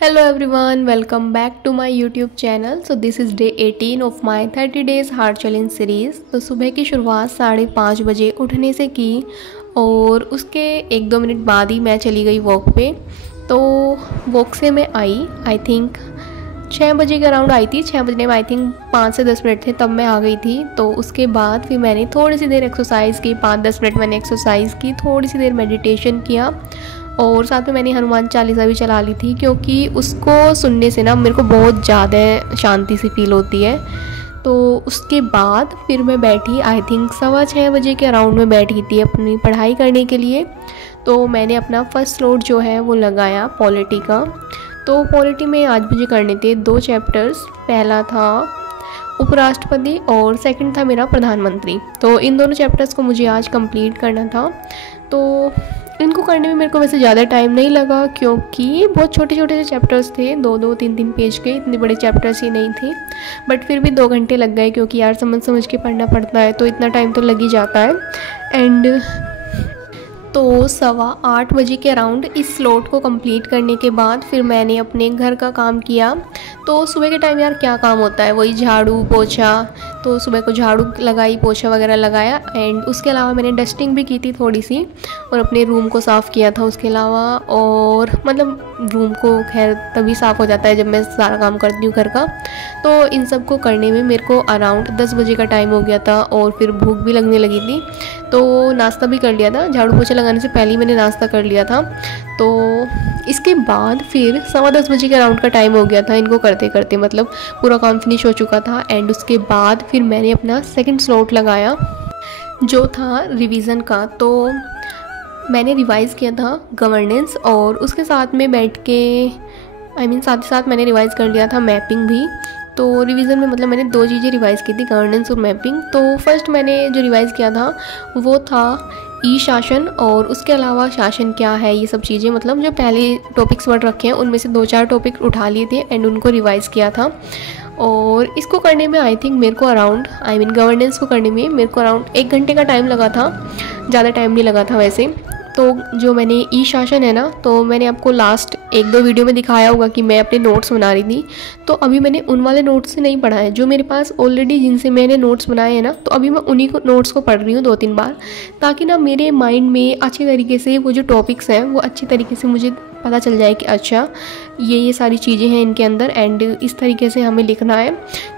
Hello everyone, welcome back to my YouTube channel. So this is day 18 of my 30 days heart challenge series. तो सुबह की शुरुआत 5:30 बजे उठने से की और उसके 1-2 मिनट बाद ही मैं चली गई वॉक पे। तो वॉक से मैं आई थिंक 6 बजे के अराउंड आई थी। 6 बजने में आई थिंक 5 से 10 मिनट थे तब मैं आ गई थी। तो उसके बाद फिर मैंने थोड़ी सी देर एक्सरसाइज़ की, 5-10 मिनट मैंने एक्सरसाइज़ की, थोड़ी सी देर मेडिटेशन किया और साथ में मैंने हनुमान चालीसा भी चला ली थी, क्योंकि उसको सुनने से ना मेरे को बहुत ज़्यादा शांति सी फील होती है। तो उसके बाद फिर मैं बैठी, आई थिंक 6:15 बजे के अराउंड में बैठी थी अपनी पढ़ाई करने के लिए। तो मैंने अपना फर्स्ट स्लॉट जो है वो लगाया पॉलिटी का। तो पॉलिटी में आज मुझे करने थे 2 चैप्टर्स। पहला था उपराष्ट्रपति और सेकंड था मेरा प्रधानमंत्री। तो इन दोनों चैप्टर्स को मुझे आज कंप्लीट करना था। तो इनको करने में मेरे को वैसे ज़्यादा टाइम नहीं लगा, क्योंकि बहुत छोटे छोटे से चैप्टर्स थे, 2-2, 3-3 पेज के, इतने बड़े चैप्टर्स ही नहीं थे। बट फिर भी 2 घंटे लग गए, क्योंकि यार समझ समझ के पढ़ना पड़ता है तो इतना टाइम तो लग ही जाता है। एंड तो 7:15 बजे के अराउंड इस स्लॉट को कंप्लीट करने के बाद फिर मैंने अपने घर का काम किया। तो सुबह के टाइम यार क्या काम होता है, वही झाड़ू पोछा। तो सुबह को झाड़ू लगाई, पोछा वगैरह लगाया। एंड उसके अलावा मैंने डस्टिंग भी की थी थोड़ी सी, और अपने रूम को साफ़ किया था उसके अलावा। और मतलब रूम को खैर तभी साफ़ हो जाता है जब मैं सारा काम करती हूँ घर का। तो इन सब को करने में मेरे को अराउंड 10 बजे का टाइम हो गया था, और फिर भूख भी लगने लगी थी। तो नाश्ता भी कर लिया था, झाड़ू पोछा लगाने से पहले ही मैंने नाश्ता कर लिया था। तो इसके बाद फिर 10:15 बजे के अराउंड का टाइम हो गया था इनको करते करते, मतलब पूरा काम फिनिश हो चुका था। एंड उसके बाद फिर मैंने अपना सेकंड स्लॉट लगाया जो था रिवीज़न का। तो मैंने रिवाइज़ किया था गवर्नेंस, और उसके साथ में बैठ के साथ ही साथ मैंने रिवाइज़ कर लिया था मैपिंग भी। तो रिवीज़न में मतलब मैंने 2 चीज़ें रिवाइज़ की थी, गवर्नेंस और मैपिंग। तो फर्स्ट मैंने जो रिवाइज़ किया था वो था ई शासन, और उसके अलावा शासन क्या है, ये सब चीज़ें, मतलब जो पहले टॉपिक्स वर्ड रखे हैं उनमें से 2-4 टॉपिक उठा लिए थे एंड उनको रिवाइज़ किया था। और इसको करने में आई थिंक मेरे को अराउंड गवर्नेंस को करने में मेरे को अराउंड 1 घंटे का टाइम लगा था, ज़्यादा टाइम नहीं लगा था वैसे। तो जो मैंने ई शासन है ना, तो मैंने आपको लास्ट 1-2 वीडियो में दिखाया होगा कि मैं अपने नोट्स बना रही थी। तो अभी मैंने उन वाले नोट्स से नहीं पढ़ा है जो मेरे पास ऑलरेडी जिनसे मैंने नोट्स बनाए हैं ना, तो अभी मैं उन्हीं को नोट्स को पढ़ रही हूँ 2-3 बार, ताकि ना मेरे माइंड में अच्छे तरीके से वो जो टॉपिक्स हैं वो अच्छे तरीके से मुझे पता चल जाए कि अच्छा ये सारी चीज़ें हैं इनके अंदर, एंड इस तरीके से हमें लिखना है।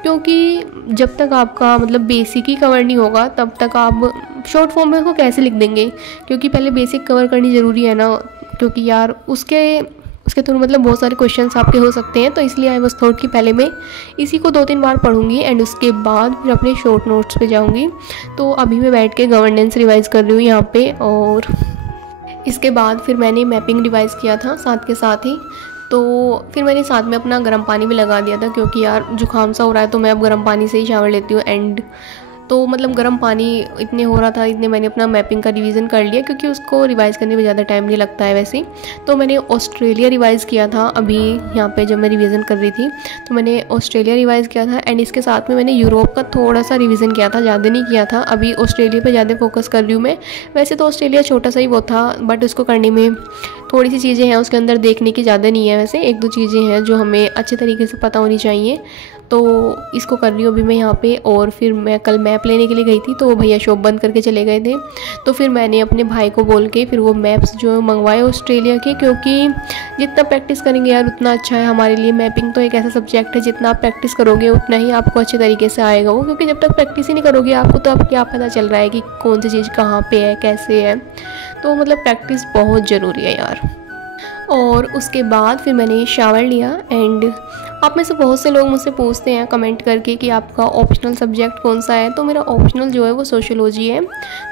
क्योंकि जब तक आपका मतलब बेसिक ही कवर नहीं होगा तब तक आप शॉर्ट फॉर्म में उसको कैसे लिख देंगे, क्योंकि पहले बेसिक कवर करनी ज़रूरी है ना। क्योंकि यार उसके थ्रू मतलब बहुत सारे क्वेश्चंस आपके हो सकते हैं। तो इसलिए आई वाज थॉट कि पहले मैं इसी को 2-3 बार पढ़ूंगी एंड उसके बाद फिर अपने शॉर्ट नोट्स पे जाऊंगी। तो अभी मैं बैठ के गवर्नेंस रिवाइज़ कर रही हूँ यहाँ पे, और इसके बाद फिर मैंने मैपिंग रिवाइज़ किया था साथ के साथ ही। तो फिर मैंने साथ में अपना गर्म पानी भी लगा दिया था, क्योंकि यार जुकाम सा हो रहा है तो मैं अब गर्म पानी से ही शावर लेती हूँ। एंड तो मतलब गर्म पानी इतने हो रहा था, इतने मैंने अपना मैपिंग का रिवीजन कर लिया, क्योंकि उसको रिवाइज़ करने में ज़्यादा टाइम नहीं लगता है वैसे। तो मैंने ऑस्ट्रेलिया रिवाइज़ किया था अभी यहाँ पे जब मैं रिवीजन कर रही थी, तो मैंने ऑस्ट्रेलिया रिवाइज़ किया था। एंड इसके साथ में मैंने यूरोप का थोड़ा सा रिवीजन किया था, ज़्यादा नहीं किया था। अभी ऑस्ट्रेलिया पर ज़्यादा फोकस कर रही हूँ मैं। वैसे तो ऑस्ट्रेलिया छोटा सा ही वो था, बट उसको करने में थोड़ी सी चीज़ें हैं उसके अंदर देखने की, ज़्यादा नहीं है वैसे, 1-2 चीज़ें हैं जो हमें अच्छे तरीके से पता होनी चाहिए। तो इसको कर रही हूँ अभी मैं यहाँ पे। और फिर मैं कल मैप लेने के लिए गई थी, तो वो भैया शॉप बंद करके चले गए थे। तो फिर मैंने अपने भाई को बोल के फिर वो मैप्स जो मंगवाए ऑस्ट्रेलिया के, क्योंकि जितना प्रैक्टिस करेंगे यार उतना अच्छा है हमारे लिए। मैपिंग तो एक ऐसा सब्जेक्ट है जितना आप प्रैक्टिस करोगे उतना ही आपको अच्छे तरीके से आएगा वो, क्योंकि जब तक प्रैक्टिस ही नहीं करोगे आपको तो अब क्या पता चल रहा है कि कौन सी चीज़ कहाँ पर है, कैसे है। तो मतलब प्रैक्टिस बहुत ज़रूरी है यार। और उसके बाद फिर मैंने शावर लिया। एंड आप में से बहुत से लोग मुझसे पूछते हैं कमेंट करके कि आपका ऑप्शनल सब्जेक्ट कौन सा है। तो मेरा ऑप्शनल जो है वो सोशियोलॉजी है।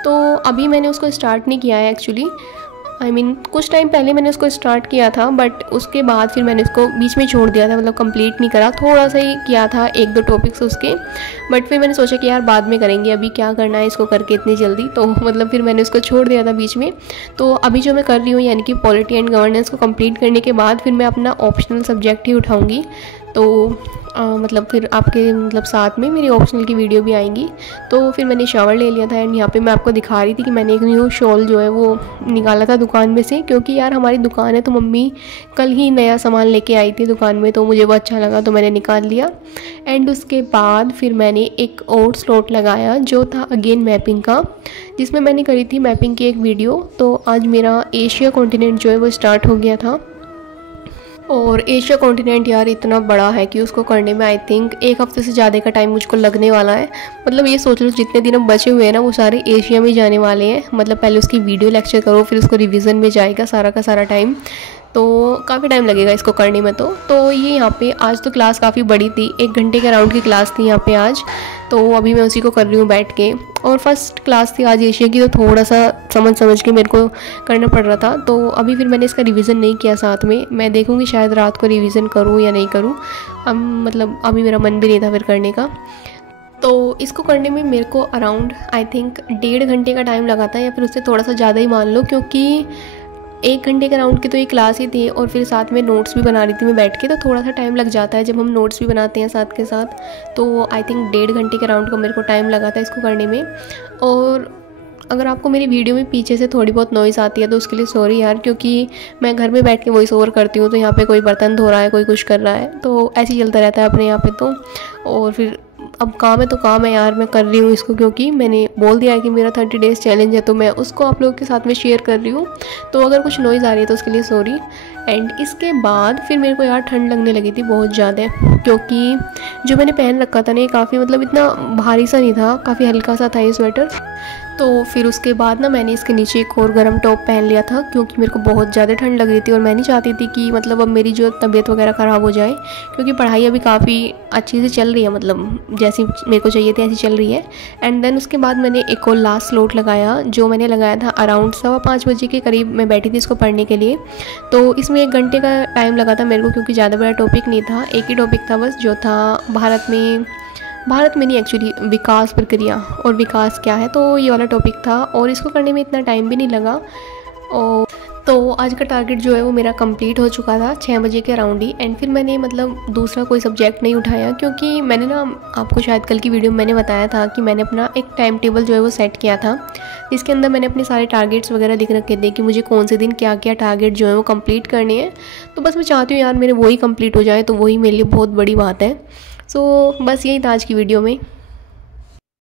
तो अभी मैंने उसको स्टार्ट नहीं किया है एक्चुअली, कुछ टाइम पहले मैंने उसको स्टार्ट किया था, बट उसके बाद फिर मैंने उसको बीच में छोड़ दिया था, मतलब कंप्लीट नहीं करा, थोड़ा सा ही किया था 1-2 टॉपिक्स उसके। बट फिर मैंने सोचा कि यार बाद में करेंगे, अभी क्या करना है इसको करके इतनी जल्दी। तो मतलब फिर मैंने उसको छोड़ दिया था बीच में। तो अभी जो मैं कर रही हूँ यानी कि पॉलिटी एंड गवर्नेंस को कंप्लीट करने के बाद फिर मैं अपना ऑप्शनल सब्जेक्ट ही उठाऊँगी। तो मतलब फिर आपके मतलब साथ में मेरी ऑप्शनल की वीडियो भी आएंगी। तो फिर मैंने शावर ले लिया था एंड यहाँ पे मैं आपको दिखा रही थी कि मैंने एक न्यू शॉल जो है वो निकाला था दुकान में से, क्योंकि यार हमारी दुकान है तो मम्मी कल ही नया सामान लेके आई थी दुकान में, तो मुझे वो अच्छा लगा तो मैंने निकाल लिया। एंड उसके बाद फिर मैंने एक और स्लॉट लगाया जो था अगेन मैपिंग का, जिसमें मैंने करी थी मैपिंग की एक वीडियो। तो आज मेरा एशिया कॉन्टिनेंट जो है वो स्टार्ट हो गया था। और एशिया कॉन्टिनेंट यार इतना बड़ा है कि उसको करने में आई थिंक 1 हफ्ते से ज़्यादा का टाइम मुझको लगने वाला है। मतलब ये सोच लो जितने दिन अब बचे हुए हैं ना वो सारे एशिया में जाने वाले हैं। मतलब पहले उसकी वीडियो लेक्चर करो, फिर उसको रिवीजन में जाएगा सारा का सारा टाइम, तो काफ़ी टाइम लगेगा इसको करने में। तो ये यहाँ पे आज तो क्लास काफ़ी बड़ी थी, 1 घंटे के राउंड की क्लास थी यहाँ पे आज। तो अभी मैं उसी को कर रही हूँ बैठ के। और फर्स्ट क्लास थी आज एशिया की, तो थोड़ा सा समझ के मेरे को करना पड़ रहा था। तो अभी फिर मैंने इसका रिवीजन नहीं किया साथ में, मैं देखूँगी शायद रात को रिवीजन करूँ या नहीं करूँ। अब मतलब अभी मेरा मन भी नहीं था फिर करने का। तो इसको करने में मेरे को अराउंड आई थिंक 1.5 घंटे का टाइम लगा था, या फिर उससे थोड़ा सा ज़्यादा ही मान लो, क्योंकि 1 घंटे के राउंड की तो ये क्लास ही थी और फिर साथ में नोट्स भी बना रही थी मैं बैठ के। तो थोड़ा सा टाइम लग जाता है जब हम नोट्स भी बनाते हैं साथ के साथ। तो आई थिंक 1.5 घंटे के राउंड का मेरे को टाइम लगा था इसको करने में। और अगर आपको मेरी वीडियो में पीछे से थोड़ी बहुत नॉइज़ आती है तो उसके लिए सॉरी यार, क्योंकि मैं घर में बैठ के वॉइस ओवर करती हूँ, तो यहाँ पे कोई बर्तन धो रहा है, कोई कुछ कर रहा है, तो ऐसे ही चलता रहता है अपने यहाँ पे। तो और फिर अब काम है तो काम है यार, मैं कर रही हूँ इसको, क्योंकि मैंने बोल दिया है कि मेरा 30 डेज़ चैलेंज है, तो मैं उसको आप लोगों के साथ में शेयर कर रही हूँ। तो अगर कुछ नॉइज़ आ रही है तो उसके लिए सॉरी। एंड इसके बाद फिर मेरे को यार ठंड लगने लगी थी बहुत ज़्यादा, क्योंकि जो मैंने पहन रखा था ना ये काफ़ी मतलब इतना भारी सा नहीं था, काफ़ी हल्का सा था ये स्वेटर। तो फिर उसके बाद ना मैंने इसके नीचे एक और गर्म टॉप पहन लिया था, क्योंकि मेरे को बहुत ज़्यादा ठंड लग रही थी और मैं नहीं चाहती थी कि मतलब अब मेरी जो तबीयत वगैरह ख़राब हो जाए, क्योंकि पढ़ाई अभी काफ़ी अच्छी से चल रही है, मतलब जैसी मेरे को चाहिए थी ऐसी चल रही है। एंड देन उसके बाद मैंने एक और लास्ट स्लॉट लगाया, जो मैंने लगाया था अराउंड 5:15 बजे के करीब मैं बैठी थी इसको पढ़ने के लिए। तो इसमें 1 घंटे का टाइम लगा था मेरे को, क्योंकि ज़्यादा बड़ा टॉपिक नहीं था, एक ही टॉपिक था बस, जो था भारत में नहीं एक्चुअली विकास प्रक्रिया और विकास क्या है, तो ये वाला टॉपिक था। और इसको करने में इतना टाइम भी नहीं लगा। और तो आज का टारगेट जो है वो मेरा कंप्लीट हो चुका था 6 बजे के अराउंड ही। एंड फिर मैंने मतलब दूसरा कोई सब्जेक्ट नहीं उठाया, क्योंकि मैंने ना आपको शायद कल की वीडियो में मैंने बताया था कि मैंने अपना एक टाइम टेबल जो है वो सेट किया था, जिसके अंदर मैंने अपने सारे टारगेट्स वगैरह लिख रखे थे कि मुझे कौन से दिन क्या क्या टारगेट जो है वो कंप्लीट करने हैं। तो बस मैं चाहती हूँ यार मेरे वही कंप्लीट हो जाए, तो वही मेरे लिए बहुत बड़ी बात है। सो बस यही था आज की वीडियो में।